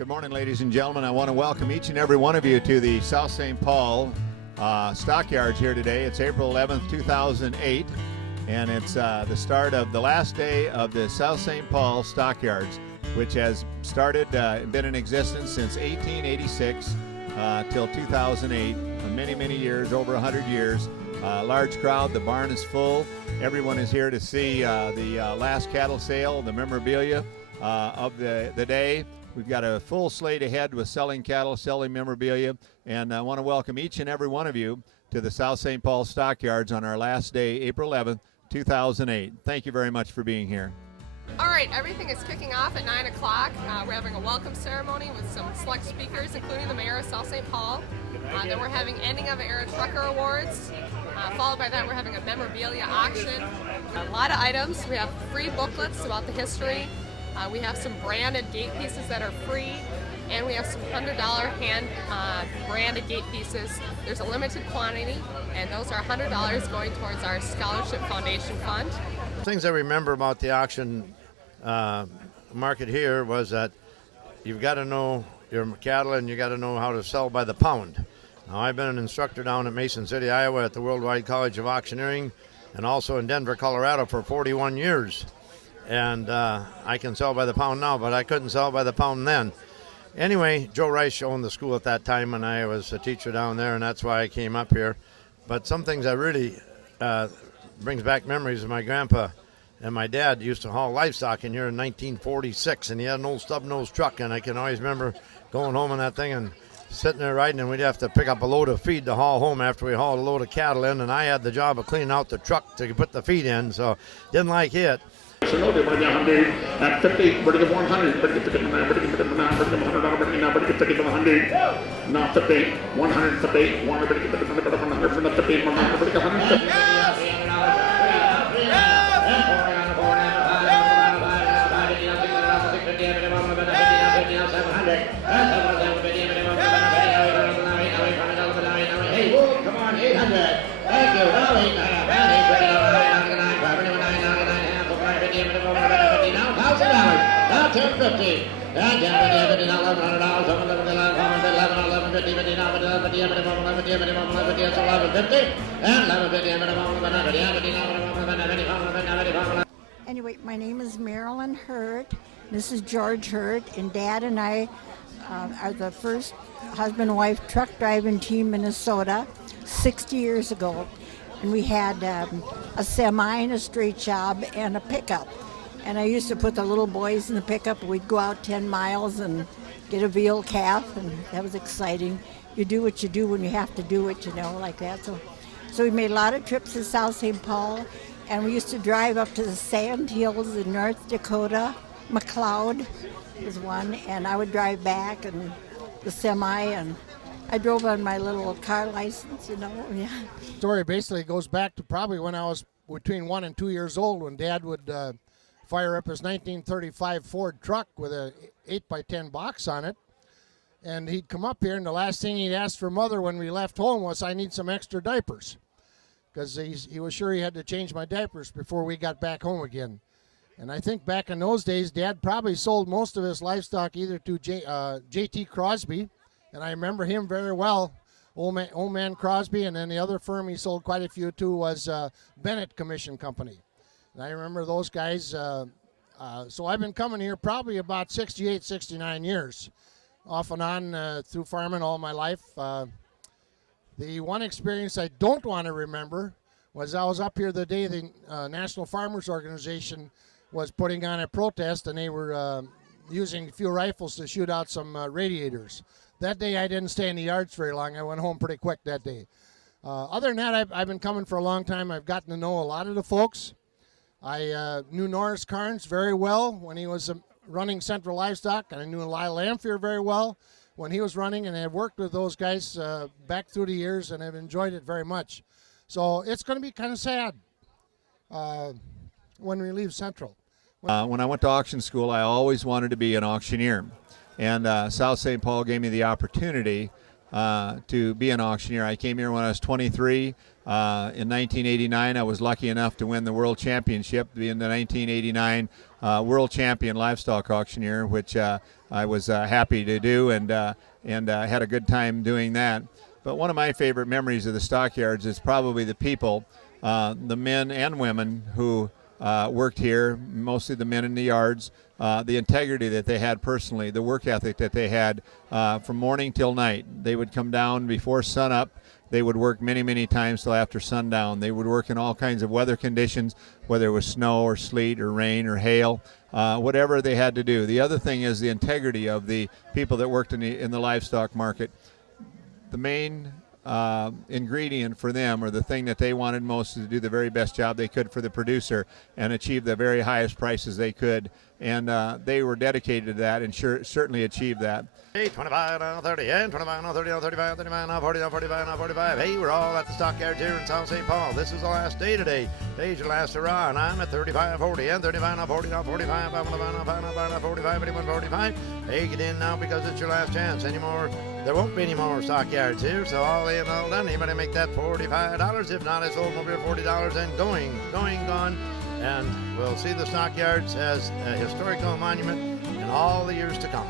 Good morning, ladies and gentlemen. I want to welcome each and every one of you to the South St. Paul Stockyards here today. It's April 11th, 2008, and it's the start of the last day of the South St. Paul Stockyards, which has started and been in existence since 1886 till 2008. Many, many years, over 100 years. Large crowd. The barn is full. Everyone is here to see the last cattle sale, the memorabilia of the day. We've got a full slate ahead with selling cattle, selling memorabilia, and I want to welcome each and every one of you to the South St. Paul Stockyards on our last day, April 11th, 2008. Thank you very much for being here. All right, everything is kicking off at 9 o'clock. We're having a welcome ceremony with some select speakers, including the mayor of South St. Paul. Then we're having ending of Era Trucker Awards. Followed by that, we're having a memorabilia auction. A lot of items. We have free booklets about the history. We have some branded gate pieces that are free, and we have some $100 hand branded gate pieces. There's a limited quantity, and those are $100 going towards our Scholarship Foundation Fund. Things I remember about the auction market here was that you've got to know your cattle and you got to know how to sell by the pound. Now, I've been an instructor down at Mason City, Iowa at the Worldwide College of Auctioneering, and also in Denver, Colorado for 41 years. And I can sell by the pound now, but I couldn't sell by the pound then. Anyway, Joe Rice owned the school at that time, and I was a teacher down there, and that's why I came up here. But some things that really brings back memories of my grandpa and my dad used to haul livestock in here in 1946, and he had an old stub-nosed truck, and I can always remember going home in that thing and sitting there riding, and we'd have to pick up a load of feed to haul home after we hauled a load of cattle in, and I had the job of cleaning out the truck to put the feed in, so didn't like it. So no, they want to get 100 at 50, but get 100, but get $100, but get 100, not 50, 150, 100, but get 150, 150. Come on, 800. Thank you. Now $10.50. Anyway, my name is Marilyn Hurt. This is George Hurt, and Dad and I are the first husband-wife truck driving team in Minnesota 60 years ago. And we had a semi and a straight job and a pickup. And I used to put the little boys in the pickup. We'd go out 10 miles and get a veal calf, and that was exciting. You do what you do when you have to do it, like that. So we made a lot of trips to South St. Paul, and we used to drive up to the Sand Hills in North Dakota. McLeod was one, and I would drive back, and the semi, and I drove on my little car license, yeah. The story basically goes back to probably when I was between 1 and 2 years old, when Dad would fire up his 1935 Ford truck with a 8x10 box on it, and he'd come up here, and the last thing he'd ask for Mother when we left home was, I need some extra diapers, because he was sure he had to change my diapers before we got back home again. And I think back in those days, Dad probably sold most of his livestock either to J.T. Crosby, and I remember him very well, old man Crosby, and then the other firm he sold quite a few to was Bennett Commission Company. And I remember those guys, so I've been coming here probably about 68, 69 years, off and on through farming all my life. The one experience I don't want to remember was I was up here the day the National Farmers Organization was putting on a protest, and they were using a few rifles to shoot out some radiators. That day I didn't stay in the yards very long. I went home pretty quick that day. Other than that, I've been coming for a long time. I've gotten to know a lot of the folks. I knew Norris Carnes very well when he was running Central Livestock, and I knew Lyle Lamphere very well when he was running, and I've worked with those guys back through the years, and I've enjoyed it very much. So it's going to be kind of sad when we leave Central. When I went to auction school, I always wanted to be an auctioneer, and South St. Paul gave me the opportunity to be an auctioneer. I came here when I was 23. In 1989, I was lucky enough to win the World Championship. In the 1989 world champion livestock auctioneer, which I was happy to do and had a good time doing that. But one of my favorite memories of the Stockyards is probably the people, the men and women who worked here, mostly the men in the yards, the integrity that they had personally, the work ethic that they had from morning till night. They would come down before sunup. They would work many, many times till after sundown. They would work in all kinds of weather conditions, whether it was snow or sleet or rain or hail, whatever they had to do. The other thing is the integrity of the people that worked in the livestock market. The main ingredient for them, or the thing that they wanted most, is to do the very best job they could for the producer and achieve the very highest prices they could. And they were dedicated to that and certainly achieved that. Hey, 25 now 30, and 25 now 30, now 35, 39 now 40, now 45, now 45. Hey, we're all at the Stockyards here in South St. Paul. This is the last day today. Today's your last hurrah, and I'm at 35, 40, and 35 now 40, now 45, now 45, now 5, now 5, now 45, 81, 45. Hey, get in now because it's your last chance. Anymore, there won't be any more Stockyards here, so all in, all done. Anybody make that $45? If not, I sold them over $40 and gone. And we'll see the Stockyards as a historical monument in all the years to come.